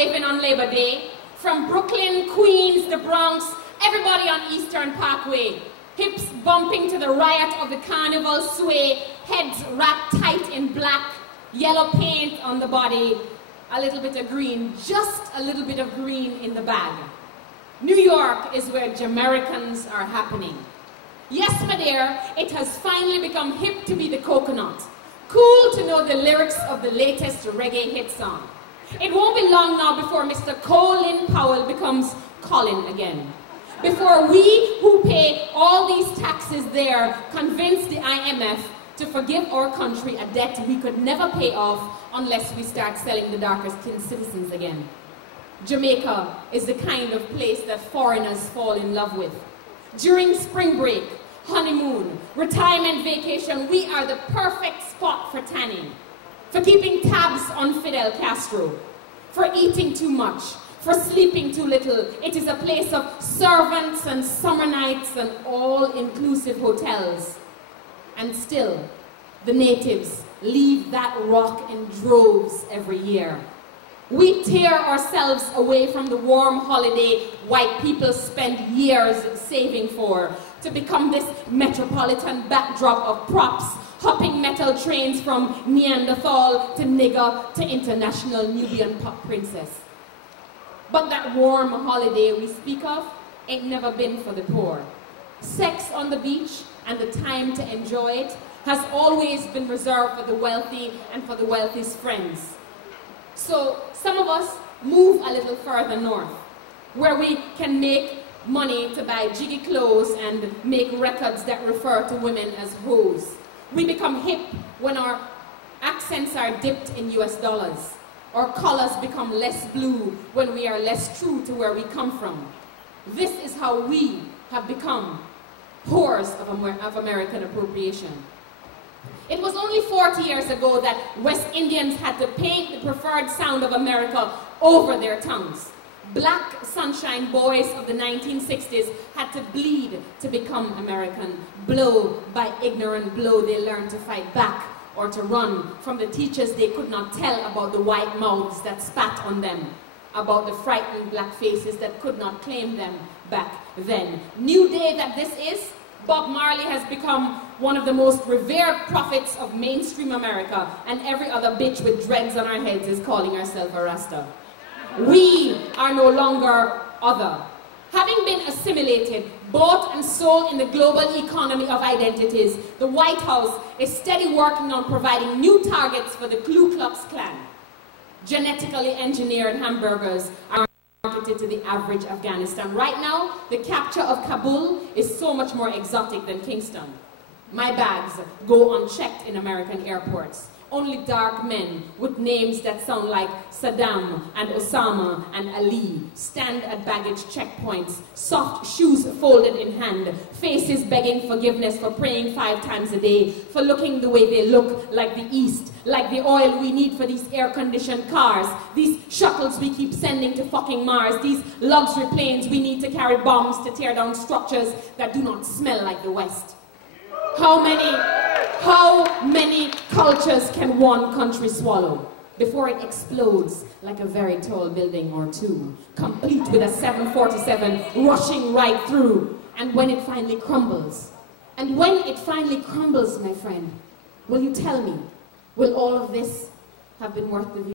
raving on Labor Day. From Brooklyn, Queens, the Bronx, everybody on Eastern Parkway. Hips bumping to the riot of the carnival sway, heads wrapped tight in black, yellow paint on the body, a little bit of green, just a little bit of green in the bag. New York is where Jamaicans are happening. Yes, my dear, it has finally become hip to be the coconut. Cool to know the lyrics of the latest reggae hit song. It won't be long now before Mr. Colin Powell becomes Colin again. Before we who pay all these taxes there convince the IMF to forgive our country a debt we could never pay off unless we start selling the darker-skinned citizens again. Jamaica is the kind of place that foreigners fall in love with. During spring break, honeymoon, retirement vacation, we are the perfect spot for tanning, for keeping tabs on Fidel Castro, for eating too much, for sleeping too little. It is a place of servants and summer nights and all-inclusive hotels. And still, the natives leave that rock in droves every year. We tear ourselves away from the warm holiday white people spend years saving for, to become this metropolitan backdrop of props, hopping metal trains from Neanderthal to nigger to international Nubian pop princess. But that warm holiday we speak of ain't never been for the poor. Sex on the beach and the time to enjoy it has always been reserved for the wealthy and for the wealthy's friends. So some of us move a little further north, where we can make money to buy jiggy clothes and make records that refer to women as hoes. We become hip when our accents are dipped in US dollars. Our colors become less blue when we are less true to where we come from. This is how we have become whores of American appropriation. It was only 40 years ago that West Indians had to paint the preferred sound of America over their tongues. Black sunshine boys of the 1960s had to bleed to become American. Blow by ignorant blow, they learned to fight back or to run from the teachers they could not tell about the white mouths that spat on them, about the frightened black faces that could not claim them back then. New day that this is, Bob Marley has become one of the most revered prophets of mainstream America, and every other bitch with dreads on our heads is calling herself a Rasta. We are no longer other. Having been assimilated, bought and sold in the global economy of identities, the White House is steady working on providing new targets for the Ku Klux Klan. Genetically engineered hamburgers are marketed to the average Afghanistan. Right now, the capture of Kabul is so much more exotic than Kingston. My bags go unchecked in American airports. Only dark men with names that sound like Saddam and Osama and Ali stand at baggage checkpoints, soft shoes folded in hand, faces begging forgiveness for praying 5 times a day, for looking the way they look, like the East, like the oil we need for these air-conditioned cars, these shuttles we keep sending to fucking Mars, these luxury planes we need to carry bombs to tear down structures that do not smell like the West. How many cultures can one country swallow before it explodes like a very tall building or two, complete with a 747 rushing right through? And when it finally crumbles, my friend, will you tell me, will all of this have been worth the view?